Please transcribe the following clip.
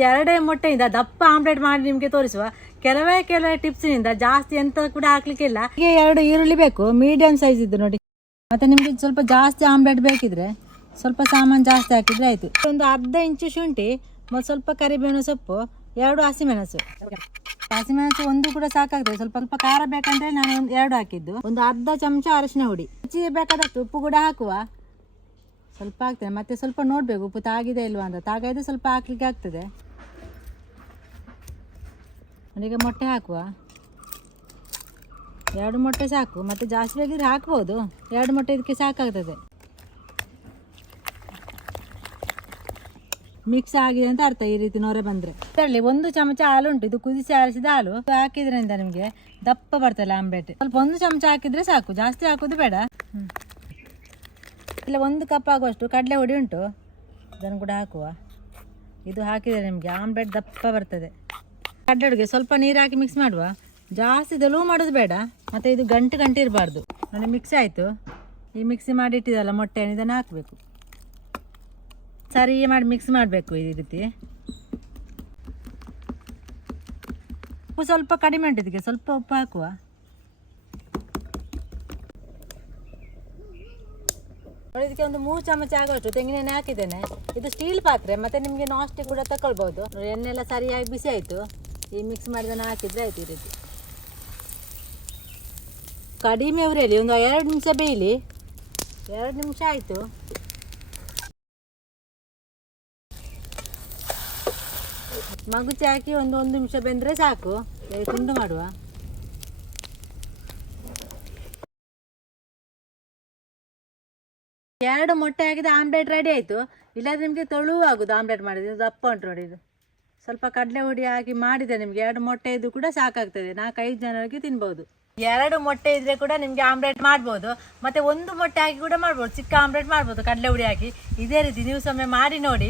ಎರಡೇ ಮೊಟ್ಟೆಯಿಂದ ದಪ್ಪ ಆಮ್ಲೆಟ್ ಮಾಡಿ ನಿಮಗೆ ತೋರಿಸುವ. ಕೆಲವೇ ಕೆಲವೇ ಟಿಪ್ಸ್ನಿಂದ ಜಾಸ್ತಿ ಎಂತ ಕೂಡ ಹಾಕ್ಲಿಕ್ಕಿಲ್ಲ ಹೀಗೆ ಎರಡು ಈರುಳ್ಳಿ ಬೇಕು ಮೀಡಿಯಂ ಸೈಜ್ ಇದ್ದು ನೋಡಿ. ಮತ್ತೆ ನಿಮಗೆ ಸ್ವಲ್ಪ ಜಾಸ್ತಿ ಆಮ್ಲೆಟ್ ಬೇಕಿದ್ರೆ, ಸ್ವಲ್ಪ ಸಾಮಾನು ಜಾಸ್ತಿ ಹಾಕಿದ್ರೆ ಆಯ್ತು. ಒಂದು ಅರ್ಧ ಇಂಚು ಶುಂಠಿ ಮತ್ತು ಸ್ವಲ್ಪ ಕರಿಬೇವಿನ ಸೊಪ್ಪು, ಎರಡು ಹಸಿಮೆಣಸು. ಹಸಿಮೆಣಸು ಒಂದು ಕೂಡ ಸಾಕಾಗ್ತದೆ. ಸ್ವಲ್ಪ ಸ್ವಲ್ಪ ಖಾರ ಬೇಕಂದ್ರೆ ನಾನು ಒಂದು ಎರಡು ಹಾಕಿದ್ದು. ಒಂದು ಅರ್ಧ ಚಮಚ ಅರಿಶಿನ ಹುಡಿ. ರುಚಿಗೆ ಬೇಕಾದಷ್ಟು ಉಪ್ಪು ಕೂಡ ಹಾಕುವ. ಸ್ವಲ್ಪ ಹಾಕ್ತೇನೆ. ಮತ್ತೆ ಸ್ವಲ್ಪ ನೋಡಬೇಕು, ಉಪ್ಪು ತಾಗಿದೆ ಇಲ್ವಾ ಅಂತ. ತಾಗಿದ್ರೆ ಸ್ವಲ್ಪ ಹಾಕ್ಲಿಕ್ಕೆ ಆಗ್ತದೆ. ಈಗ ಮೊಟ್ಟೆ ಹಾಕುವ. ಎರಡು ಮೊಟ್ಟೆ ಸಾಕು, ಮತ್ತೆ ಜಾಸ್ತಿ ಬೇಕಿದ್ರೆ ಹಾಕ್ಬೋದು. ಎರಡು ಮೊಟ್ಟೆ ಇದಕ್ಕೆ ಸಾಕಾಗ್ತದೆ. ಮಿಕ್ಸ್ ಆಗಿದೆ ಅಂತ ಅರ್ಥ ಈ ರೀತಿ ನೊರೆ ಬಂದರೆ. ಇದರಲ್ಲಿ ಒಂದು ಚಮಚ ಹಾಲು ಉಂಟು, ಇದು ಕುದಿಸಿ ಆರಿಸಿದ ಹಾಲು. ಹಾಕಿದ್ರಿಂದ ನಿಮಗೆ ದಪ್ಪ ಬರ್ತಲ್ಲ ಆಂಬೇಟೆ ಸ್ವಲ್ಪ ಒಂದು ಚಮಚ ಹಾಕಿದ್ರೆ ಸಾಕು, ಜಾಸ್ತಿ ಹಾಕೋದು ಬೇಡ. ಇಲ್ಲ, ಒಂದು ಕಪ್ ಆಗುವಷ್ಟು ಕಡಲೆ ಹುಡಿ ಉಂಟು. ಅದನ್ನು ಕೂಡ ಹಾಕುವ. ಇದು ಹಾಕಿದರೆ ನಿಮಗೆ ಆಮ್ಲೆಟ್ ದಪ್ಪ ಬರ್ತದೆ. ಕಡಲೆ ಹುಡಿಗೆ ಸ್ವಲ್ಪ ನೀರು ಹಾಕಿ ಮಿಕ್ಸ್ ಮಾಡುವ. ಜಾಸ್ತಿ ದಲೂ ಮಾಡೋದು ಬೇಡ. ಮತ್ತು ಇದು ಗಂಟು ಗಂಟು ಇರಬಾರ್ದು. ನೋಡಿ ಮಿಕ್ಸ್ ಆಯಿತು. ಈ ಮಿಕ್ಸಿ ಮಾಡಿ ಇಟ್ಟಿದ್ದಲ್ಲ ಮೊಟ್ಟೆಯನ್ನು ಇದನ್ನು ಹಾಕಬೇಕು. ಸರಿ ಮಾಡಿ ಮಿಕ್ಸ್ ಮಾಡಬೇಕು ಈ ರೀತಿ. ಉಪ್ಪು ಸ್ವಲ್ಪ ಕಡಿಮೆ ಉಂಟು ಇದಕ್ಕೆ. ಸ್ವಲ್ಪ ಉಪ್ಪು ಹಾಕುವ. ಇದಕ್ಕೆ ಒಂದು ಮೂರು ಚಮಚ ಆಗೋಷ್ಟು ತೆಂಗಿನೆಣ್ಣೆ ಹಾಕಿದ್ದೇನೆ. ಇದು ಸ್ಟೀಲ್ ಪಾತ್ರೆ. ಮತ್ತೆ ನಿಮಗೆ ನಾಸ್ಟಿಕ್ ಕೂಡ ತಗೊಳ್ಬೋದು ಎಣ್ಣೆ ಎಲ್ಲ ಸರಿಯಾಗಿ ಬಿಸಿ ಆಯಿತು. ಈ ಮಿಕ್ಸ್ ಮಾಡಿದನ್ನು ಹಾಕಿದ್ರೆ ಆಯ್ತು ಈ ರೀತಿ. ಕಡಿಮೆ ಉರಿಯಲ್ಲಿ ಒಂದು ಎರಡು ನಿಮಿಷ ಬೇಯಲಿ. ಎರಡು ನಿಮಿಷ ಆಯಿತು. ಮಗುಚಿ ಹಾಕಿ ಒಂದು ಒಂದು ನಿಮಿಷ ಬೆಂದರೆ ಸಾಕು. ತುಂಡು ಮಾಡುವ. ಎರಡು ಮೊಟ್ಟೆ ಹಾಕಿದ ಆಮ್ಲೆಟ್ ರೆಡಿ ಆಯಿತು. ಇಲ್ಲಾಂದ್ರೆ ನಿಮಗೆ ತೊಳುವು ಆಗೋದು ಆಮ್ಲೆಟ್ ಮಾಡಿದ್ರೆ ದಪ್ಪ ಉಂಟು ನೋಡಿ ಇದು. ಸ್ವಲ್ಪ ಕಡಲೆ ಹುಡಿ ಹಾಕಿ ಮಾಡಿದೆ ನಿಮಗೆ. ಎರಡು ಮೊಟ್ಟೆ ಇದ್ದು ಕೂಡ ಸಾಕಾಗ್ತದೆ. ನಾಲ್ಕೈದು ಜನರಿಗೆ ತಿನ್ಬೋದು. ಎರಡು ಮೊಟ್ಟೆ ಇದ್ರೆ ಕೂಡ ನಿಮಗೆ ಆಮ್ಲೆಟ್ ಮಾಡ್ಬೋದು. ಮತ್ತೆ ಒಂದು ಮೊಟ್ಟೆ ಹಾಕಿ ಕೂಡ ಮಾಡ್ಬೋದು. ಚಿಕ್ಕ ಆಮ್ಲೆಟ್ ಮಾಡ್ಬೋದು ಕಡಲೆ ಹುಡಿ ಹಾಕಿ. ಇದೇ ರೀತಿ ನೀವು ಸೊಮ್ಮೆ ಮಾಡಿ ನೋಡಿ.